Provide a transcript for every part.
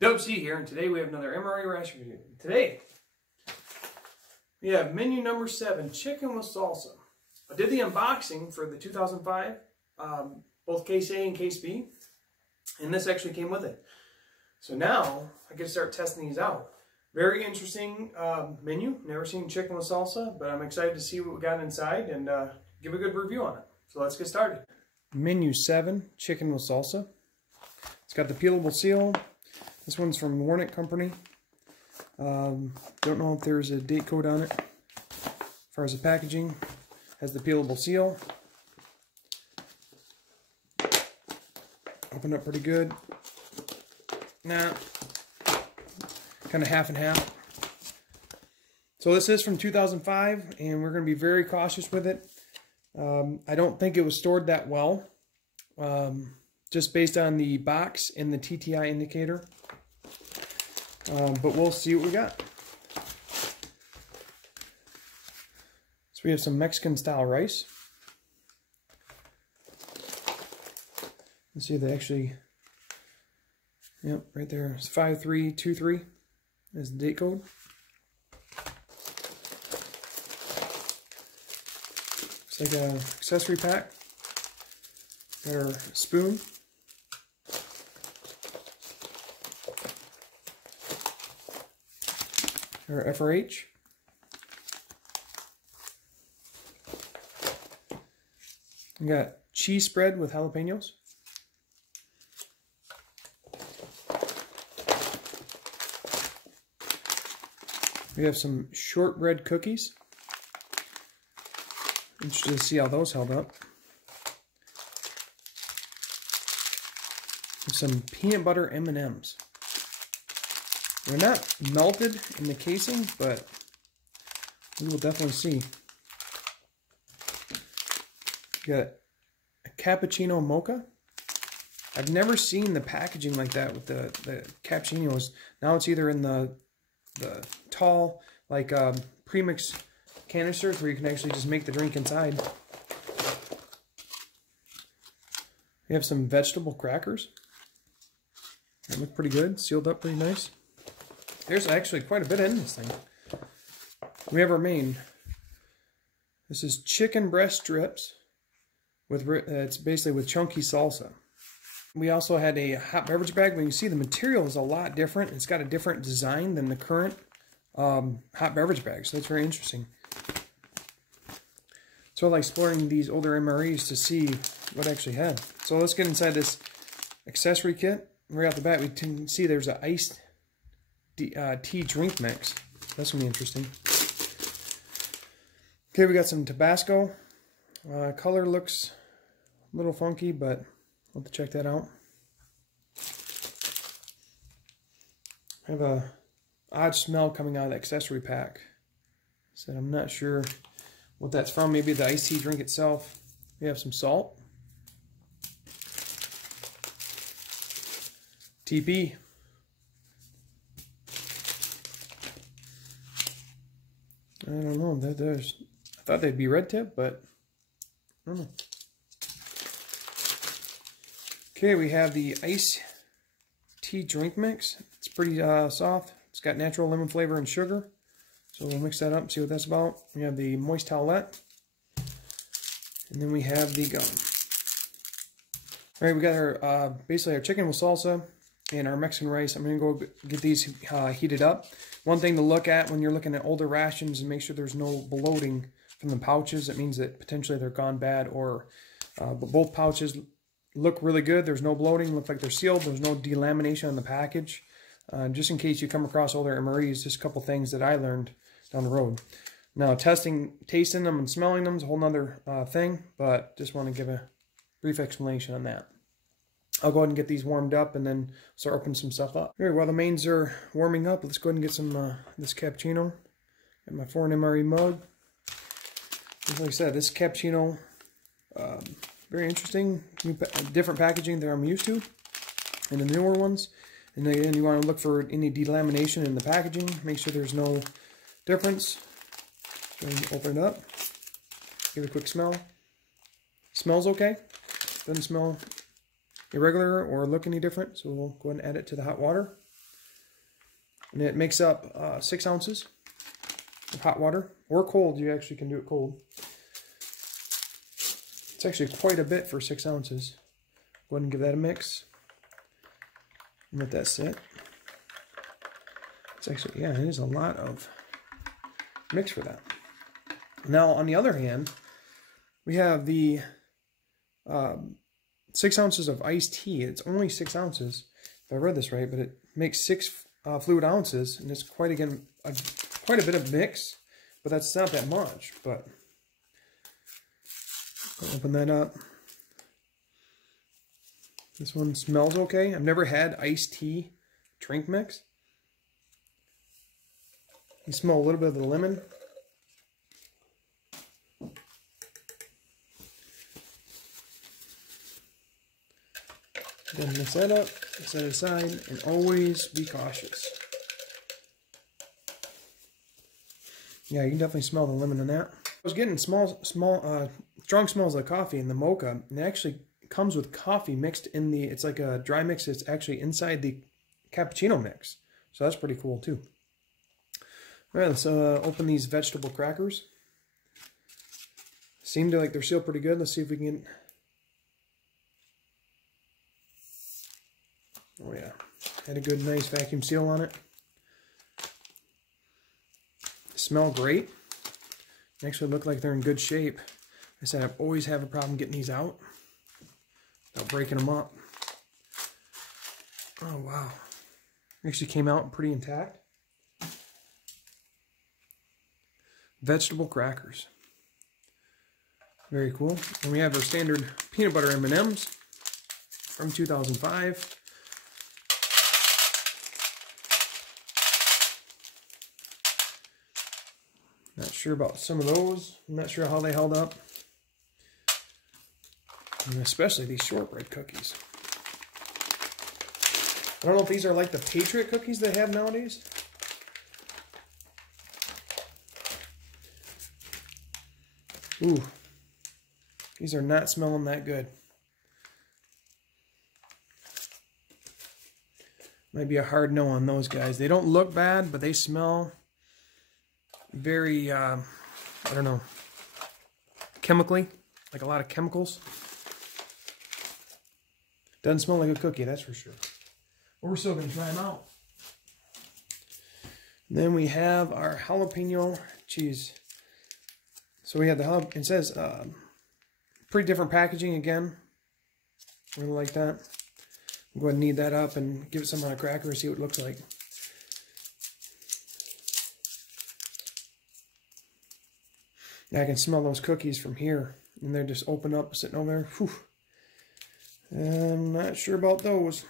Dope C here, and today we have another MRE ration review. Today, we have menu number 7, chicken with salsa. I did the unboxing for the 2005, both case A and case B, and this actually came with it. So now, I get to start testing these out. Very interesting menu, never seen chicken with salsa, but I'm excited to see what we got inside and give a good review on it. So let's get started. Menu 7, chicken with salsa. It's got the peelable seal. This one's from Warnick Company. Don't know if there's a date code on it. As far as the packaging, has the peelable seal. Opened up pretty good. Nah, kind of half and half. So this is from 2005, and we're going to be very cautious with it. I don't think it was stored that well, just based on the box and the TTI indicator. But we'll see what we got. So we have some Mexican style rice. Let's see, they actually, yep, right there. It's 5323 is the date code. It's like an accessory pack. Got our spoon. Our FRH. We got cheese spread with jalapenos. We have some shortbread cookies. Interested to see how those held up. Some peanut butter M&Ms. They're not melted in the casing, but we will definitely see. Got a cappuccino mocha. I've never seen the packaging like that with the cappuccinos. Now it's either in the tall, like premix canisters where you can actually just make the drink inside. We have some vegetable crackers. They look pretty good, sealed up pretty nice. There's actually quite a bit in this thing. We have our main. This is chicken breast strips with it's basically with chunky salsa. We also had a hot beverage bag. When you see the material is a lot different. It's got a different design than the current hot beverage bag, so that's very interesting. So I like exploring these older MREs to see what I actually had. So let's get inside this accessory kit. Right off the bat, we can see there's an iced tea drink mix. That's gonna be interesting. Okay, we got some Tabasco. Color looks a little funky, but I'll have to check that out. I have a odd smell coming out of the accessory pack. So I'm not sure what that's from. Maybe the iced tea drink itself. We have some salt. TP. I don't know. I thought they'd be red tip, but I don't know. Okay, we have the iced tea drink mix. It's pretty soft. It's got natural lemon flavor and sugar. So we'll mix that up and see what that's about. We have the moist towelette. And then we have the gum. All right, we got our basically our chicken with salsa and our Mexican rice. I'm going to go get these heated up. One thing to look at when you're looking at older rations and make sure there's no bloating from the pouches. It means that potentially they're gone bad, or but both pouches look really good. There's no bloating, look like they're sealed. There's no delamination on the package. Just in case you come across older MREs, just a couple things that I learned down the road. Now tasting them and smelling them is a whole nother thing, but just want to give a brief explanation on that. I'll go ahead and get these warmed up and then start opening some stuff up. All right, while the mains are warming up, let's go ahead and get some this cappuccino. Got my foreign MRE mug. Like I said, this cappuccino, very interesting, different packaging than I'm used to, and the newer ones. And again, you want to look for any delamination in the packaging. Make sure there's no difference. Go ahead and open it up. Give it a quick smell. Smells okay. Doesn't smell irregular or look any different, so we'll go ahead and add it to the hot water. And it makes up 6 ounces of hot water, or cold. You actually can do it cold. It's actually quite a bit for 6 ounces. Go ahead and give that a mix. And let that sit. It's actually, yeah, it is a lot of mix for that. Now, on the other hand, we have the 6 ounces of iced tea. It's only 6 ounces, if I read this right, but it makes 6 fluid ounces, and it's quite a bit of mix, but that's not that much. But I'll open that up. This one smells okay. I've never had iced tea drink mix. You smell a little bit of the lemon. Then mix that up, set it aside, and always be cautious. Yeah, you can definitely smell the lemon in that. I was getting strong smells of coffee in the mocha, and it actually comes with coffee mixed in the, it's like a dry mix, it's actually inside the cappuccino mix. So that's pretty cool too. All right, let's open these vegetable crackers. Seem to like they're sealed pretty good. Let's see if we can get... Oh yeah, had a good nice vacuum seal on it. Smell great. Actually look like they're in good shape. I said I always have a problem getting these out without breaking them up. Oh wow, actually came out pretty intact. Vegetable crackers, very cool. And we have our standard peanut butter M&Ms from 2005. Not sure about some of those. I'm not sure how they held up. And especially these shortbread cookies. I don't know if these are like the Patriot cookies they have nowadays. Ooh. These are not smelling that good. Might be a hard no on those guys. They don't look bad, but they smell very, I don't know, chemically, like a lot of chemicals. Doesn't smell like a cookie, that's for sure. But we're still going to try them out. And then we have our jalapeno cheese. So we have the jalapeno, it says pretty different packaging again. Really like that. I'm going to knead that up and give it some on a cracker and see what it looks like. I can smell those cookies from here, and they're just open up, sitting over there. Whew. I'm not sure about those.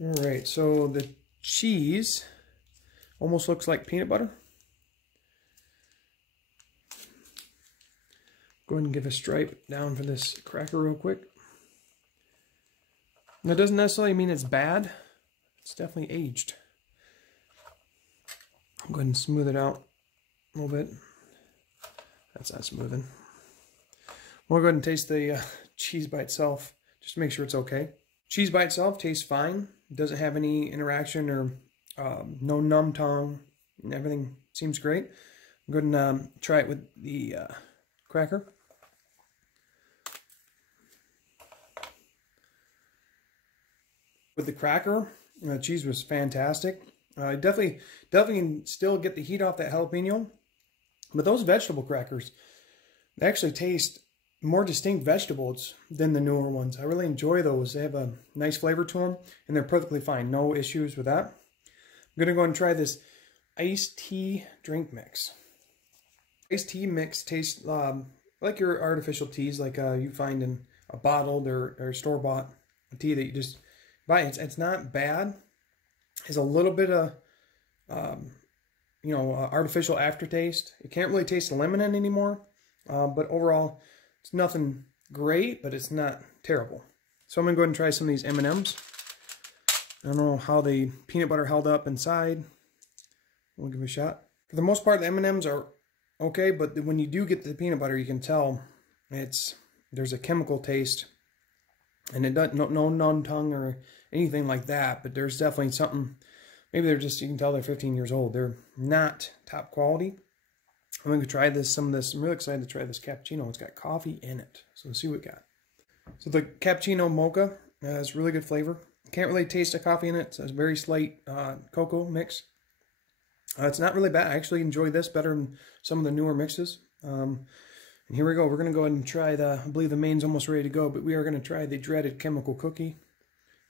All right, so the cheese almost looks like peanut butter. Go ahead and give a stripe down for this cracker real quick. And that doesn't necessarily mean it's bad. It's definitely aged. Go ahead and smooth it out a little bit. That's not smoothing. We'll go ahead and taste the cheese by itself, just to make sure it's okay. Cheese by itself tastes fine. It doesn't have any interaction or no numb tongue. And everything seems great. I'm going to try it with the cracker. With the cracker, the cheese was fantastic. Definitely can still get the heat off that jalapeno. But those vegetable crackers, they actually taste more distinct vegetables than the newer ones. I really enjoy those. They have a nice flavor to them, and they're perfectly fine. No issues with that. I'm going to go and try this iced tea drink mix. Iced tea mix tastes like your artificial teas, like you find in a bottled or store-bought tea that you just buy. It's not bad. Has a little bit of, artificial aftertaste. You can't really taste the lemon in anymore, but overall, it's nothing great, but it's not terrible. So I'm going to go ahead and try some of these M&Ms. I don't know how the peanut butter held up inside. We'll give it a shot. For the most part, the M&Ms are okay, but when you do get the peanut butter, you can tell there's a chemical taste, and it doesn't no numb tongue or anything like that, but there's definitely something. Maybe they're just, you can tell they're 15 years old. They're not top quality. I'm going to try this, I'm really excited to try this cappuccino. It's got coffee in it. So let's see what we got. So the cappuccino mocha has really good flavor. Can't really taste the coffee in it. It's a very slight cocoa mix. It's not really bad. I actually enjoy this better than some of the newer mixes. And here we go. We're going to go ahead and try I believe the main's almost ready to go, but we are going to try the dreaded chemical cookie.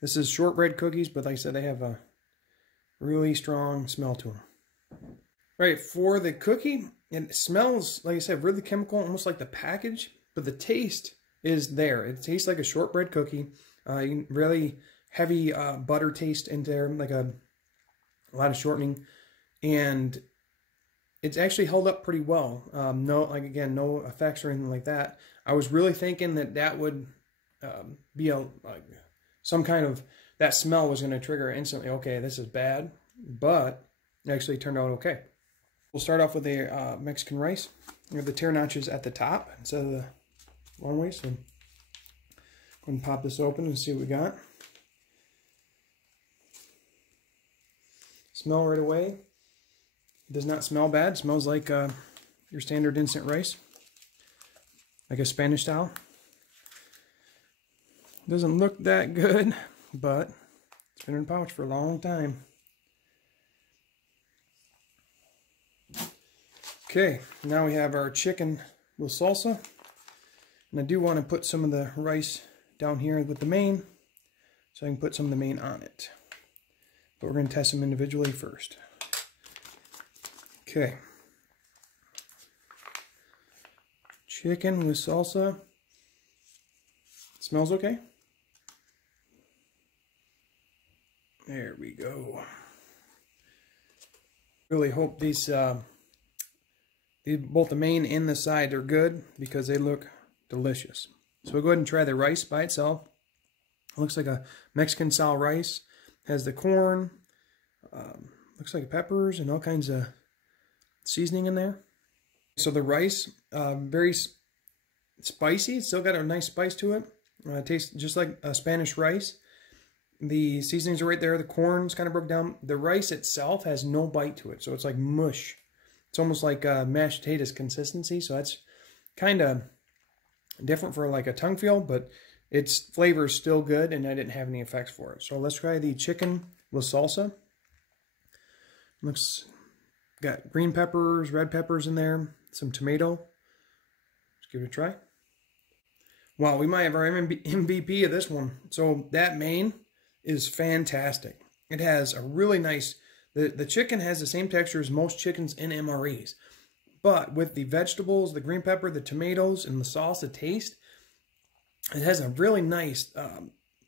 This is shortbread cookies, but like I said, they have a really strong smell to them. Right, for the cookie, it smells, like I said, really chemical, almost like the package, but the taste is there. It tastes like a shortbread cookie. Really heavy butter taste in there, like a lot of shortening, and it's actually held up pretty well. No effects or anything like that. I was really thinking that would be some kind of, that smell was going to trigger instantly, okay, this is bad, but it actually turned out okay. We'll start off with the Mexican rice. We have the tear notches at the top instead of the long way, so go ahead and pop this open and see what we got. Smell right away. It does not smell bad. It smells like your standard instant rice, like a Spanish style. Doesn't look that good, but it's been in the pouch for a long time. Okay, now we have our chicken with salsa. And I do want to put some of the rice down here with the main, so I can put some of the main on it. But we're going to test them individually first. Okay. Chicken with salsa. It smells okay. There we go. Really hope these both the main and the side are good because they look delicious. So we'll go ahead and try the rice by itself. It looks like a Mexican style rice. Has the corn, looks like peppers and all kinds of seasoning in there. So the rice, very spicy. It's still got a nice spice to it. Tastes just like a Spanish rice. The seasonings are right there. The corn's kind of broke down. The rice itself has no bite to it, so it's like mush. It's almost like mashed potatoes consistency, so that's kind of different for like a tongue feel, but its flavor is still good, and I didn't have any effects for it. So let's try the chicken with salsa. Looks got green peppers, red peppers in there, some tomato. Let's give it a try. Wow, we might have our MVP of this one. So that main is fantastic. It has a really nice, the chicken has the same texture as most chickens in MREs. But with the vegetables, the green pepper, the tomatoes, and the salsa taste, it has a really nice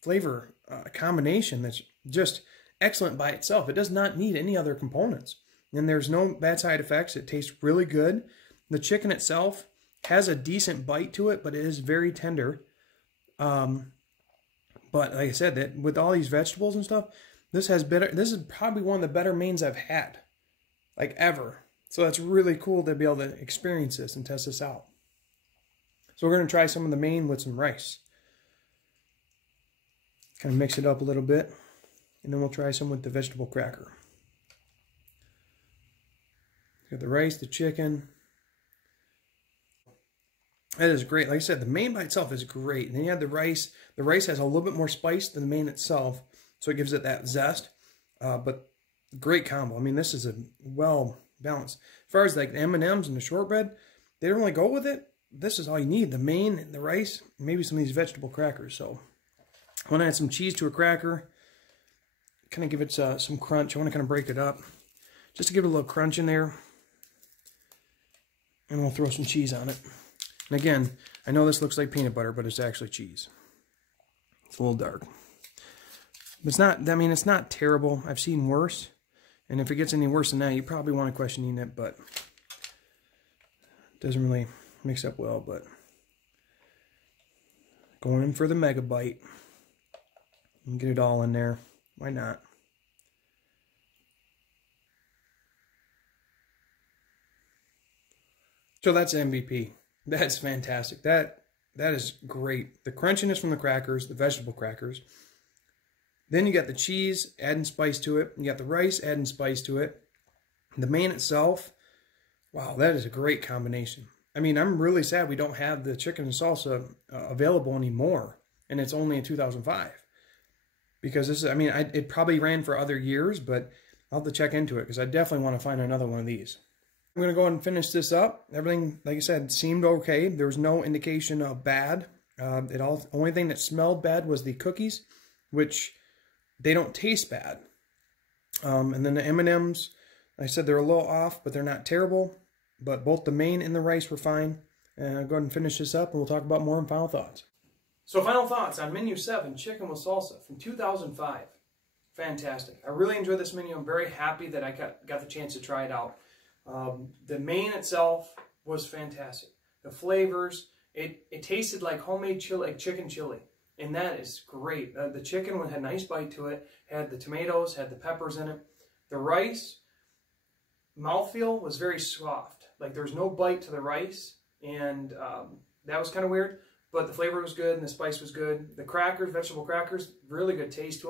flavor combination that's just excellent by itself. It does not need any other components. And there's no bad side effects. It tastes really good. The chicken itself has a decent bite to it, but it is very tender. But like I said, that with all these vegetables and stuff, this is probably one of the better mains I've had, like ever. So that's really cool to be able to experience this and test this out. So we're going to try some of the main with some rice. Kind of mix it up a little bit. And then we'll try some with the vegetable cracker. Got the rice, the chicken. That is great. Like I said, the main by itself is great. And then you have the rice. The rice has a little bit more spice than the main itself. So it gives it that zest. But great combo. I mean, this is a well balanced. As far as like the M&Ms and the shortbread, they don't really go with it. This is all you need. The main, the rice, maybe some of these vegetable crackers. So I want to add some cheese to a cracker. Kind of give it some crunch. I want to kind of break it up. Just to give it a little crunch in there. And we'll throw some cheese on it. And again, I know this looks like peanut butter, but it's actually cheese. It's a little dark. It's not, I mean, it's not terrible. I've seen worse. And if it gets any worse than that, you probably want to question eating it, but it doesn't really mix up well. But going in for the mega bite. And get it all in there. Why not? So that's MVP. That's fantastic. That is great. The crunchiness from the crackers, the vegetable crackers, Then you got the cheese, adding spice to it. You got the rice, adding spice to it. The main itself, wow, that is a great combination. I mean, I'm really sad we don't have the chicken and salsa available anymore, and it's only in 2005. Because this is, I mean, it probably ran for other years, but I'll have to check into it because I definitely want to find another one of these. I'm going to go ahead and finish this up. Everything, like I said, seemed okay. There was no indication of bad. Only thing that smelled bad was the cookies, which they don't taste bad. And then the M&Ms, like I said, they're a little off, but they're not terrible. But both the main and the rice were fine. And I'll go ahead and finish this up, and we'll talk about more in final thoughts. So final thoughts on menu 7, chicken with salsa from 2005. Fantastic. I really enjoyed this menu. I'm very happy that I got the chance to try it out. The main itself was fantastic. The flavors, it tasted like homemade chili, like chicken chili. And that is great. The chicken had a nice bite to it, had the tomatoes, had the peppers in it. The rice, mouthfeel was very soft. Like there was no bite to the rice, and that was kind of weird. But the flavor was good and the spice was good. The crackers, vegetable crackers, really good taste to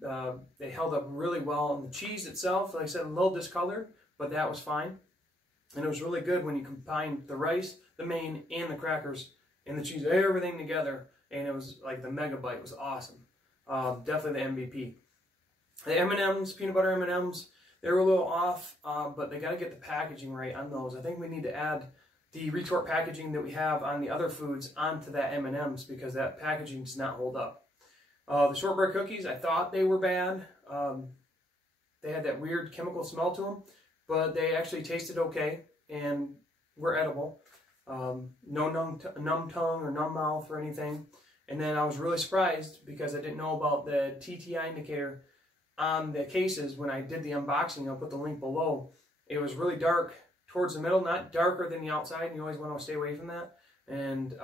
them. They held up really well. And the cheese itself, like I said, a little discolored, but that was fine. And it was really good when you combined the rice, the main, and the crackers and the cheese, everything together. And it was like the mega bite was awesome. Definitely the MVP. The M&Ms, peanut butter M&Ms, they were a little off, but they got to get the packaging right on those. I think we need to add the retort packaging that we have on the other foods onto that M&Ms because that packaging does not hold up. The shortbread cookies, I thought they were bad. They had that weird chemical smell to them, but they actually tasted okay and were edible. No numb tongue or numb mouth or anything. And then I was really surprised because I didn't know about the TTI indicator on the cases when I did the unboxing. I'll put the link below. It was really dark towards the middle, not darker than the outside, and you always want to stay away from that. And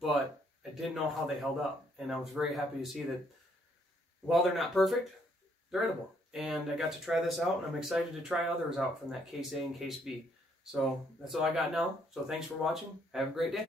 but I didn't know how they held up, and I was very happy to see that while they're not perfect, they're edible. And I got to try this out, and I'm excited to try others out from that case A and case B. So that's all I got now. So thanks for watching. Have a great day.